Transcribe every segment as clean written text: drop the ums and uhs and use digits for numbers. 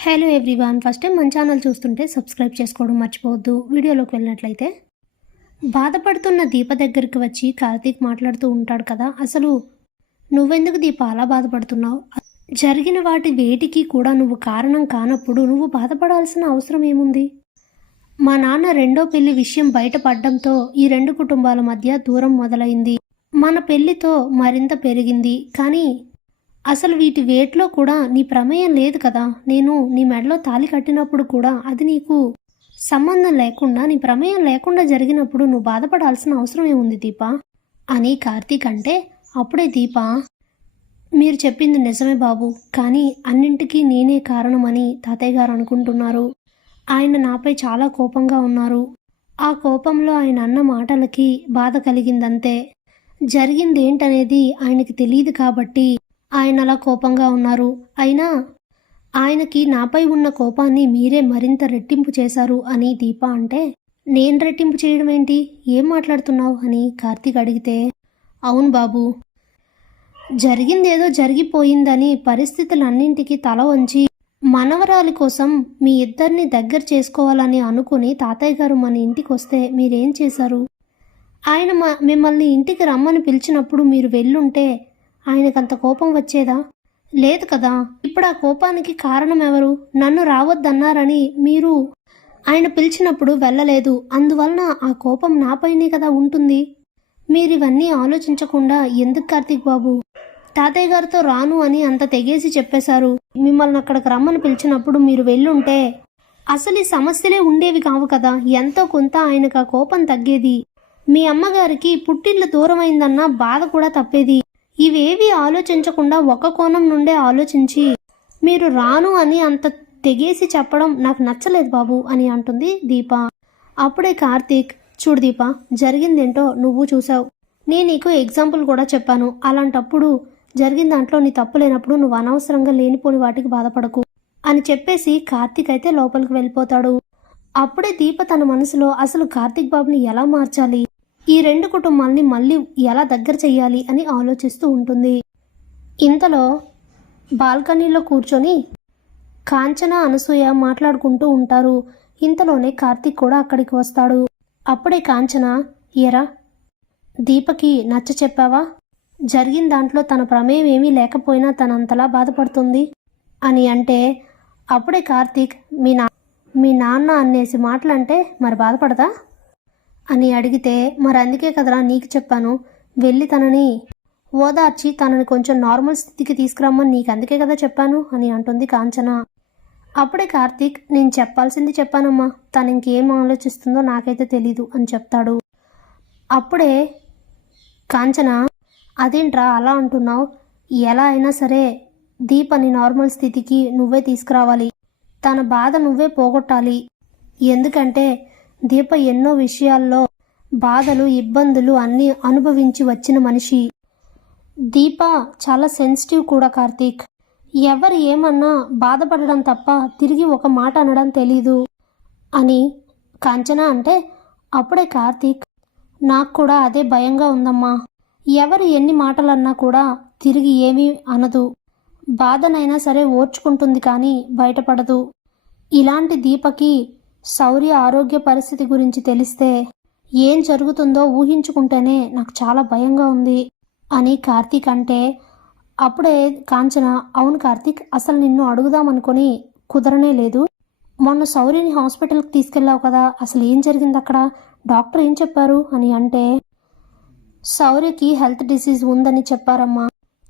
Hello everyone, first time మన channel చూస్తుంటే subscribe చేసుకోవడం మర్చిపోవద్దు. వీడియోలోకి వెళ్ళినట్లయితే బాధపడుతున్న దీప దగ్గరికి వచ్చి కార్తీక్ మాట్లాడుతూ ఉంటాడు కదా, అసలు నువ్వెందుకు దీప అలా బాధపడుతున్నావు? జరిగిన వాటి వేటికి కూడా నువ్వు కారణం కానప్పుడు నువ్వు బాధపడాల్సిన అవసరం ఏముంది? మా నాన్న రెండో పెళ్లి విషయం బయటపడడంతో ఈ రెండు కుటుంబాల మధ్య దూరం మొదలైంది. మన పెళ్లితో మరింత పెరిగింది. కానీ అసలు వీటి వేట్లో కూడా నీ ప్రమేయం లేదు కదా. నేను నీ మెడలో తాళి కట్టినప్పుడు కూడా అది నీకు సంబంధం లేకుండా, నీ ప్రమేయం లేకుండా జరిగినప్పుడు నువ్వు బాధపడాల్సిన అవసరం ఏముంది దీప అని కార్తీక్ అంటే, అప్పుడే దీప, మీరు చెప్పింది నిజమే బాబు, కానీ అన్నింటికీ నేనే కారణమని తాతయ్య గారు అనుకుంటున్నారు. ఆయన నాపై చాలా కోపంగా ఉన్నారు. ఆ కోపంలో ఆయన అన్న మాటలకి బాధ కలిగిందంతే. జరిగిందేంటనేది ఆయనకి తెలియదు కాబట్టి ఆయన అలా కోపంగా ఉన్నారు. అయినా ఆయనకి నాపై ఉన్న కోపాన్ని మీరే మరింత రెట్టింపు చేశారు అని దీప అంటే, నేను రెట్టింపు చేయడం ఏంటి, ఏం మాట్లాడుతున్నావు అని కార్తీక్ అడిగితే, అవును బాబు, జరిగిందేదో జరిగిపోయిందని పరిస్థితులన్నింటికి తల వంచి మనవరాలి కోసం మీ ఇద్దరిని దగ్గర చేసుకోవాలని అనుకుని తాతయ్య గారు మన ఇంటికి వస్తే మీరేం చేశారు? ఆయన మిమ్మల్ని ఇంటికి రమ్మని పిలిచినప్పుడు మీరు వెళ్ళుంటే ఆయనకంత కోపం వచ్చేదా? లేదు కదా. ఇప్పుడు ఆ కోపానికి కారణం ఎవరు? నన్ను రావద్దన్నారని మీరు ఆయన పిలిచినప్పుడు వెళ్ళలేదు. అందువలన ఆ కోపం నాపైనే కదా ఉంటుంది. మీరివన్నీ ఆలోచించకుండా ఎందుకు కార్తీక్ బాబు తాతయ్య గారితో రాను అని అంత తెగేసి చెప్పేశారు? మిమ్మల్ని అక్కడికి రమ్మని పిలిచినప్పుడు మీరు వెళ్ళుంటే అసలు ఈ సమస్యలే ఉండేవి కావు కదా. ఎంతో కొంత ఆయనకు ఆ కోపం తగ్గేది. మీ అమ్మగారికి పుట్టిల్లు దూరమైందన్న బాధ కూడా తప్పేది. ఇవేవి ఆలోచించకుండా ఒక కోణం నుండే ఆలోచించి మీరు రాను అని అంత తెగేసి చెప్పడం నాకు నచ్చలేదు బాబు అని అంటుంది దీప. అప్పుడే కార్తీక్, చూడు దీప, జరిగిందేంటో నువ్వు చూసావు, నేను నీకు ఎగ్జాంపుల్ కూడా చెప్పాను. అలాంటప్పుడు జరిగిన దాంట్లో నీ తప్పు లేనప్పుడు నువ్వు అనవసరంగా లేనిపోని వాటికి బాధపడకు అని చెప్పేసి కార్తీక్ అయితే లోపలికి వెళ్ళిపోతాడు. అప్పుడే దీప తన మనసులో అసలు కార్తీక్ బాబుని ఎలా మార్చాలి, ఈ రెండు కుటుంబాల్ని మళ్ళీ ఎలా దగ్గర చెయ్యాలి అని ఆలోచిస్తూ ఉంటుంది. ఇంతలో బాల్కనీలో కూర్చొని కాంచన, అనసూయ మాట్లాడుకుంటూ ఉంటారు. ఇంతలోనే కార్తీక్ కూడా అక్కడికి వస్తాడు. అప్పుడే కాంచన, ఎరా దీపకి నచ్చ చెప్పావా? జరిగిన దాంట్లో తన ప్రమేయం ఏమీ లేకపోయినా తనంతలా బాధపడుతుంది అని అంటే, అప్పుడే కార్తీక్, మీ నాన్న అనేసి మాటలంటే మరి బాధపడదా అని అడిగితే, మరి అందుకే కదరా నీకు చెప్పాను, వెళ్ళి తనని ఓదార్చి తనని కొంచెం నార్మల్ స్థితికి తీసుకురమ్మని నీకు అందుకే కదా చెప్పాను అని అంటుంది కాంచన. అప్పుడే కార్తీక్, నేను చెప్పాల్సింది చెప్పానమ్మా, తను ఇంకేం ఆలోచిస్తుందో నాకైతే తెలీదు అని చెప్తాడు. అప్పుడే కాంచన, అదేంట్రా అలా అంటున్నావు? ఎలా అయినా సరే దీపని నార్మల్ స్థితికి నువ్వే తీసుకురావాలి, తన బాధ నువ్వే పోగొట్టాలి. ఎందుకంటే దీప ఎన్నో విషయాల్లో బాధలు, ఇబ్బందులు అన్నీ అనుభవించి వచ్చిన మనిషి. దీప చాలా సెన్సిటివ్ కూడా కార్తీక్. ఎవరు ఏమన్నా బాధపడడం తప్ప తిరిగి ఒక మాట అనడం తెలీదు అని కాంచన అంటే, అప్పుడే కార్తీక్, నాకు కూడా అదే భయంగా ఉందమ్మా. ఎవరు ఎన్ని మాటలన్నా కూడా తిరిగి ఏమీ అనదు. బాధనైనా సరే ఓర్చుకుంటుంది కానీ బయటపడదు. ఇలాంటి దీపకి శౌర్య ఆరోగ్య పరిస్థితి గురించి తెలిస్తే ఏం జరుగుతుందో ఊహించుకుంటేనే నాకు చాలా భయంగా ఉంది అని కార్తీక్ అంటే, అప్పుడే కాంచన, అవును కార్తీక్, అసలు నిన్ను అడుగుదామనుకొని కుదరనే లేదు. మొన్న శౌర్యని హాస్పిటల్కి తీసుకెళ్ళావు కదా, అసలు ఏం జరిగింది అక్కడ? డాక్టర్ ఏం చెప్పారు అని అంటే, శౌర్యకి హెల్త్ డిసీజ్ ఉందని చెప్పారమ్మా.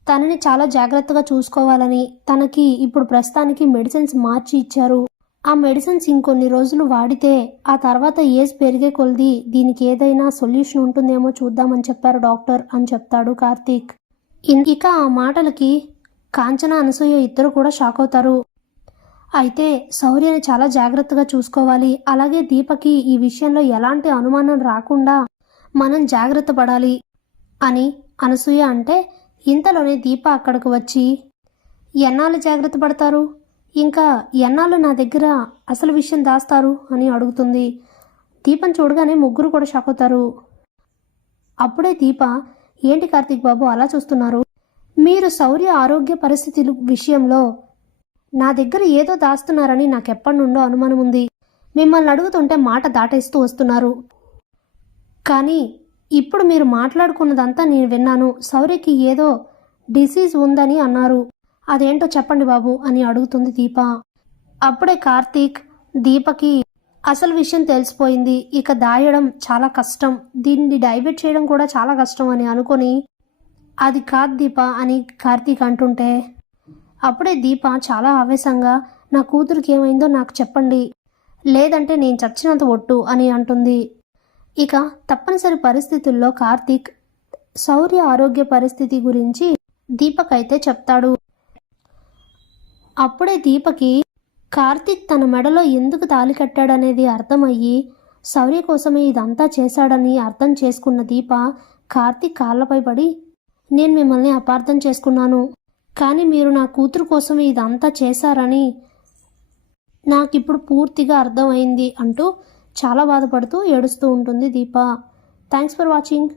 తనని చాలా జాగ్రత్తగా చూసుకోవాలని, తనకి ఇప్పుడు ప్రస్తుతానికి మెడిసిన్స్ మార్చి ఇచ్చారు. ఆ మెడిసిన్స్ ఇంకొన్ని రోజులు వాడితే ఆ తర్వాత ఏజ్ పెరిగే కొలది దీనికి ఏదైనా సొల్యూషన్ ఉంటుందేమో చూద్దామని చెప్పారు డాక్టర్ అని చెప్తాడు కార్తీక్. ఇక ఆ మాటలకి కాంచన, అనసూయ ఇద్దరు కూడా షాక్ అవుతారు. అయితే శౌర్యని చాలా జాగ్రత్తగా చూసుకోవాలి, అలాగే దీపకి ఈ విషయంలో ఎలాంటి అనుమానం రాకుండా మనం జాగ్రత్త పడాలి అని అనసూయ అంటే, ఇంతలోనే దీప అక్కడికి వచ్చి, ఎన్నాళ్ళు జాగ్రత్త పడతారు, ఇంకా ఎన్నాళ్ళు నా దగ్గర అసలు విషయం దాస్తారు అని అడుగుతుంది. దీపని చూడగానే ముగ్గురు కూడా షాక్ అవుతారు. అప్పుడే దీప, ఏంటి కార్తీక్ బాబు అలా చూస్తున్నారు? మీరు శౌర్య ఆరోగ్య పరిస్థితుల విషయంలో నా దగ్గర ఏదో దాస్తున్నారని నాకెప్పటి నుండో అనుమానం ఉంది. మిమ్మల్ని అడుగుతుంటే మాట దాటేస్తూ వస్తున్నారు. కానీ ఇప్పుడు మీరు మాట్లాడుకున్నదంతా నేను విన్నాను. శౌర్యకి ఏదో డిసీజ్ ఉందని అన్నారు. అదేంటో చెప్పండి బాబు అని అడుగుతుంది దీప. అప్పుడే కార్తీక్ దీపకి అసలు విషయం తెలిసిపోయింది. ఇక దాయడం చాలా కష్టం, దీన్ని డైవర్ట్ చేయడం కూడా చాలా కష్టం అని అనుకొని అది కాదు దీప అని కార్తీక్ అంటుంటే అప్పుడే దీప చాలా ఆవేశంగా నా కూతురికి ఏమైందో నాకు చెప్పండి, లేదంటే నేను చచ్చినంత ఒట్టు అని అంటుంది. ఇక తప్పనిసరి పరిస్థితుల్లో కార్తీక్ శౌర్య ఆరోగ్య పరిస్థితి గురించి దీపకైతే చెప్తాడు. అప్పుడే దీపకి కార్తీక్ తన మెడలో ఎందుకు తాళి కట్టాడనేది అర్థమయ్యి శౌర్య కోసమే ఇదంతా చేశాడని అర్థం చేసుకున్న దీప కార్తీక్ కాళ్ళపై పడి, నేను మిమ్మల్ని అపార్థం చేసుకున్నాను, కానీ మీరు నా కూతురు కోసం ఇదంతా చేశారని నాకిప్పుడు పూర్తిగా అర్థమైంది అంటూ చాలా బాధపడుతూ ఏడుస్తూ ఉంటుంది దీప. Thanks for watching.